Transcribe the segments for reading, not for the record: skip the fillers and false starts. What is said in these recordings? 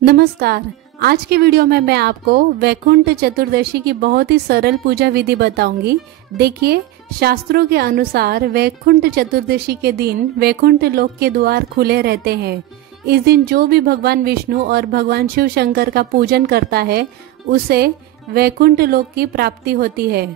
नमस्कार। आज के वीडियो में मैं आपको वैकुंठ चतुर्दशी की बहुत ही सरल पूजा विधि बताऊंगी। देखिए, शास्त्रों के अनुसार वैकुंठ चतुर्दशी के दिन वैकुंठ लोक के द्वार खुले रहते हैं। इस दिन जो भी भगवान विष्णु और भगवान शिव शंकर का पूजन करता है उसे वैकुंठ लोक की प्राप्ति होती है।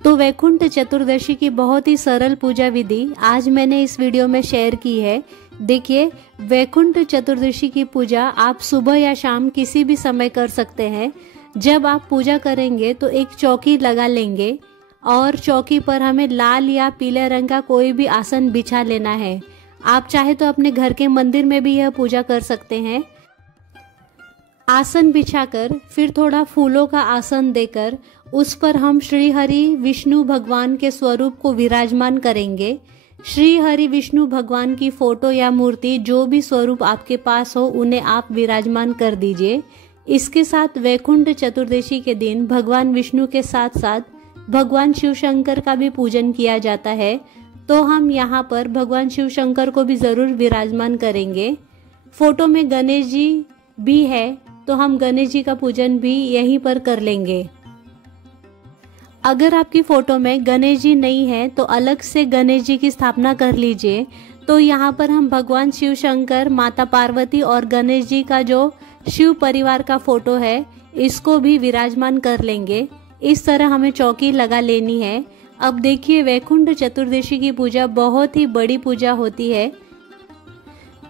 तो वैकुंठ चतुर्दशी की बहुत ही सरल पूजा विधि आज मैंने इस वीडियो में शेयर की है। देखिए, वैकुंठ चतुर्दशी की पूजा आप सुबह या शाम किसी भी समय कर सकते हैं। जब आप पूजा करेंगे तो एक चौकी लगा लेंगे और चौकी पर हमें लाल या पीले रंग का कोई भी आसन बिछा लेना है। आप चाहे तो अपने घर के मंदिर में भी यह पूजा कर सकते हैं। आसन बिछाकर फिर थोड़ा फूलों का आसन देकर उस पर हम श्री हरि विष्णु भगवान के स्वरूप को विराजमान करेंगे। श्री हरि विष्णु भगवान की फोटो या मूर्ति जो भी स्वरूप आपके पास हो उन्हें आप विराजमान कर दीजिए। इसके साथ वैकुंठ चतुर्दशी के दिन भगवान विष्णु के साथ साथ भगवान शिव शंकर का भी पूजन किया जाता है, तो हम यहाँ पर भगवान शिव शंकर को भी जरूर विराजमान करेंगे। फोटो में गणेश जी भी है तो हम गणेश जी का पूजन भी यहीं पर कर लेंगे। अगर आपकी फोटो में गणेश जी नहीं है तो अलग से गणेश जी की स्थापना कर लीजिए। तो यहाँ पर हम भगवान शिव शंकर, माता पार्वती और गणेश जी का जो शिव परिवार का फोटो है इसको भी विराजमान कर लेंगे। इस तरह हमें चौकी लगा लेनी है। अब देखिए, वैकुंठ चतुर्दशी की पूजा बहुत ही बड़ी पूजा होती है,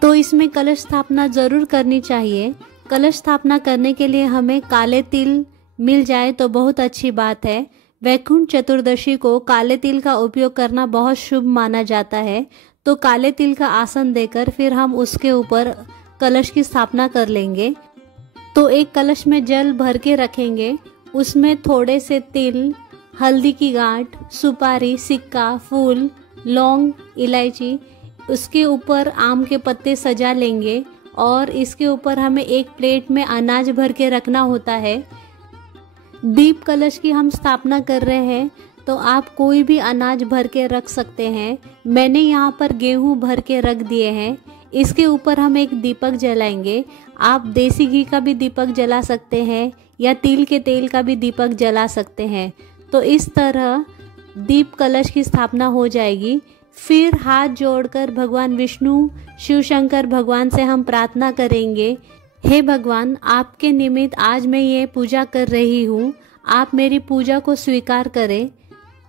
तो इसमें कलश स्थापना जरूर करनी चाहिए। कलश स्थापना करने के लिए हमें काले तिल मिल जाए तो बहुत अच्छी बात है। वैकुंठ चतुर्दशी को काले तिल का उपयोग करना बहुत शुभ माना जाता है, तो काले तिल का आसन देकर फिर हम उसके ऊपर कलश की स्थापना कर लेंगे। तो एक कलश में जल भर के रखेंगे, उसमें थोड़े से तिल, हल्दी की गांठ, सुपारी, सिक्का, फूल, लौंग, इलायची, उसके ऊपर आम के पत्ते सजा लेंगे और इसके ऊपर हमें एक प्लेट में अनाज भर के रखना होता है। दीप कलश की हम स्थापना कर रहे हैं तो आप कोई भी अनाज भर के रख सकते हैं। मैंने यहाँ पर गेहूं भर के रख दिए हैं। इसके ऊपर हम एक दीपक जलाएंगे। आप देसी घी का भी दीपक जला सकते हैं या तिल के तेल का भी दीपक जला सकते हैं। तो इस तरह दीप कलश की स्थापना हो जाएगी। फिर हाथ जोड़कर भगवान विष्णु, शिव शंकर भगवान से हम प्रार्थना करेंगे, हे भगवान, आपके निमित्त आज मैं ये पूजा कर रही हूँ, आप मेरी पूजा को स्वीकार करें,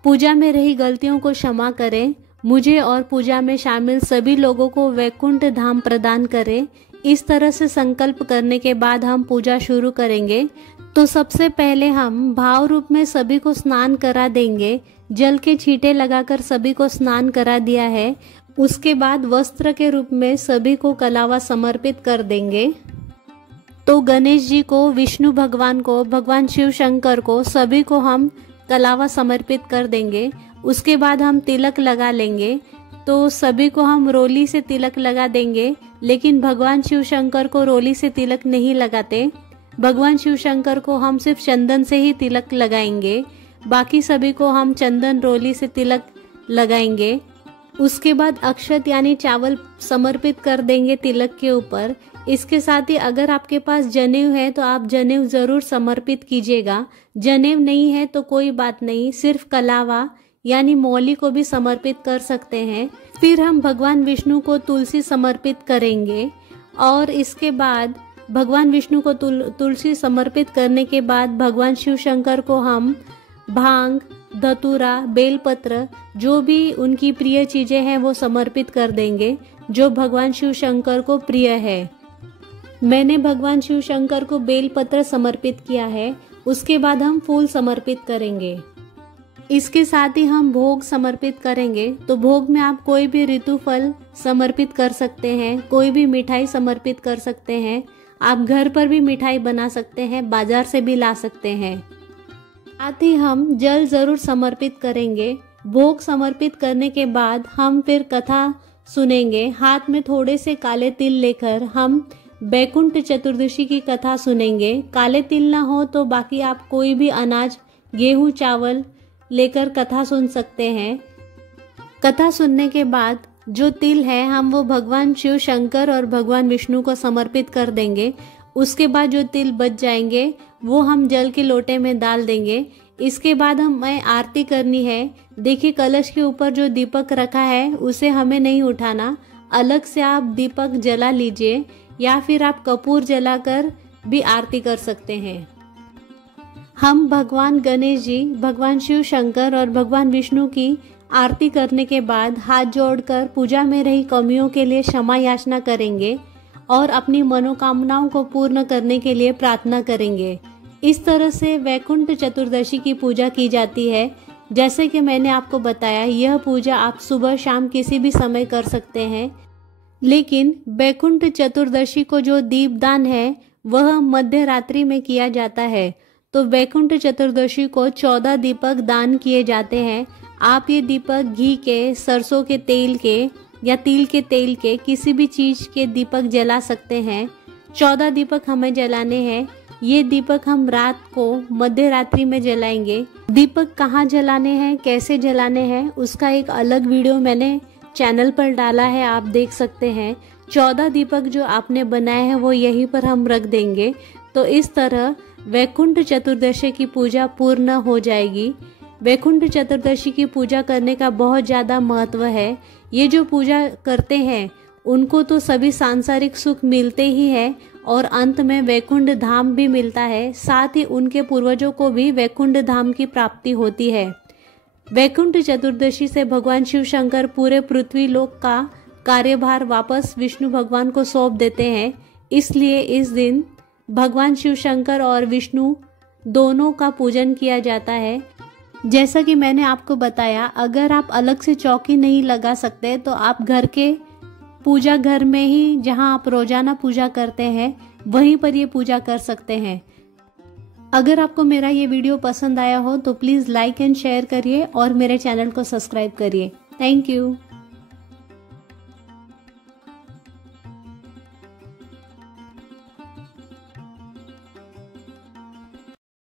पूजा में रही गलतियों को क्षमा करें, मुझे और पूजा में शामिल सभी लोगों को वैकुंठ धाम प्रदान करें। इस तरह से संकल्प करने के बाद हम पूजा शुरू करेंगे। तो सबसे पहले हम भाव रूप में सभी को स्नान करा देंगे। जल के छींटे लगाकर सभी को स्नान करा दिया है। उसके बाद वस्त्र के रूप में सभी को कलावा समर्पित कर देंगे। तो गणेश जी को, विष्णु भगवान को, भगवान शिव शंकर को, सभी को हम कलावा समर्पित कर देंगे। उसके बाद हम तिलक लगा लेंगे। तो सभी को हम रोली से तिलक लगा देंगे, लेकिन भगवान शिव शंकर को रोली से तिलक नहीं लगाते। भगवान शिव शंकर को हम सिर्फ चंदन से ही तिलक लगाएंगे, बाकी सभी को हम चंदन रोली से तिलक लगाएंगे। उसके बाद अक्षत यानी चावल समर्पित कर देंगे तिलक के ऊपर। इसके साथ ही अगर आपके पास जनेऊ है तो आप जनेऊ जरूर समर्पित कीजिएगा। जनेऊ नहीं है तो कोई बात नहीं, सिर्फ कलावा यानी मौली को भी समर्पित कर सकते हैं। फिर हम भगवान विष्णु को तुलसी समर्पित करेंगे और इसके बाद भगवान विष्णु को तुलसी समर्पित करने के बाद भगवान शिव शंकर को हम भांग, धतूरा, बेलपत्र, जो भी उनकी प्रिय चीजें हैं वो समर्पित कर देंगे, जो भगवान शिव शंकर को प्रिय है। मैंने भगवान शिव शंकर को बेलपत्र समर्पित किया है। उसके बाद हम फूल समर्पित करेंगे। इसके साथ ही हम भोग समर्पित करेंगे। तो भोग में आप कोई भी ऋतु फल समर्पित कर सकते हैं, कोई भी मिठाई समर्पित कर सकते हैं। आप घर पर भी मिठाई बना सकते हैं, बाजार से भी ला सकते हैं। साथ ही हम जल जरूर समर्पित करेंगे। भोग समर्पित करने के बाद हम फिर कथा सुनेंगे। हाथ में थोड़े से काले तिल लेकर हम वैकुंठ चतुर्दशी की कथा सुनेंगे। काले तिल ना हो तो बाकी आप कोई भी अनाज, गेहूं, चावल लेकर कथा सुन सकते हैं। कथा सुनने के बाद जो तिल है हम वो भगवान शिव शंकर और भगवान विष्णु को समर्पित कर देंगे। उसके बाद जो तिल बच जाएंगे वो हम जल के लोटे में डाल देंगे। इसके बाद हमें आरती करनी है। देखिए कलश के ऊपर जो दीपक रखा है उसे हमें नहीं उठाना, अलग से आप दीपक जला लीजिए या फिर आप कपूर जलाकर भी आरती कर सकते हैं। हम भगवान गणेश जी, भगवान शिव शंकर और भगवान विष्णु की आरती करने के बाद हाथ जोड़कर पूजा में रही कमियों के लिए क्षमा याचना करेंगे और अपनी मनोकामनाओं को पूर्ण करने के लिए प्रार्थना करेंगे। इस तरह से वैकुंठ चतुर्दशी की पूजा की जाती है। जैसे कि मैंने आपको बताया, यह पूजा आप सुबह शाम किसी भी समय कर सकते हैं, लेकिन वैकुंठ चतुर्दशी को जो दीपदान है वह मध्य रात्रि में किया जाता है। तो वैकुंठ चतुर्दशी को 14 दीपक दान किए जाते हैं। आप ये दीपक घी के, सरसों के तेल के या तिल के तेल के, किसी भी चीज के दीपक जला सकते हैं। 14 दीपक हमें जलाने हैं। ये दीपक हम रात को मध्य रात्रि में जलाएंगे। दीपक कहाँ जलाने हैं, कैसे जलाने हैं, उसका एक अलग वीडियो मैंने चैनल पर डाला है, आप देख सकते हैं। 14 दीपक जो आपने बनाए हैं वो यहीं पर हम रख देंगे। तो इस तरह वैकुंठ चतुर्दशी की पूजा पूर्ण हो जाएगी। वैकुंठ चतुर्दशी की पूजा करने का बहुत ज़्यादा महत्व है। ये जो पूजा करते हैं उनको तो सभी सांसारिक सुख मिलते ही हैं और अंत में वैकुंठ धाम भी मिलता है। साथ ही उनके पूर्वजों को भी वैकुंठ धाम की प्राप्ति होती है। वैकुंठ चतुर्दशी से भगवान शिव शंकर पूरे पृथ्वी लोक का कार्यभार वापस विष्णु भगवान को सौंप देते हैं। इसलिए इस दिन भगवान शिव शंकर और विष्णु दोनों का पूजन किया जाता है। जैसा कि मैंने आपको बताया, अगर आप अलग से चौकी नहीं लगा सकते तो आप घर के पूजा घर में ही, जहां आप रोजाना पूजा करते हैं, वहीं पर ये पूजा कर सकते हैं। अगर आपको मेरा ये वीडियो पसंद आया हो तो प्लीज़ लाइक एंड शेयर करिए और मेरे चैनल को सब्सक्राइब करिए। Thank you.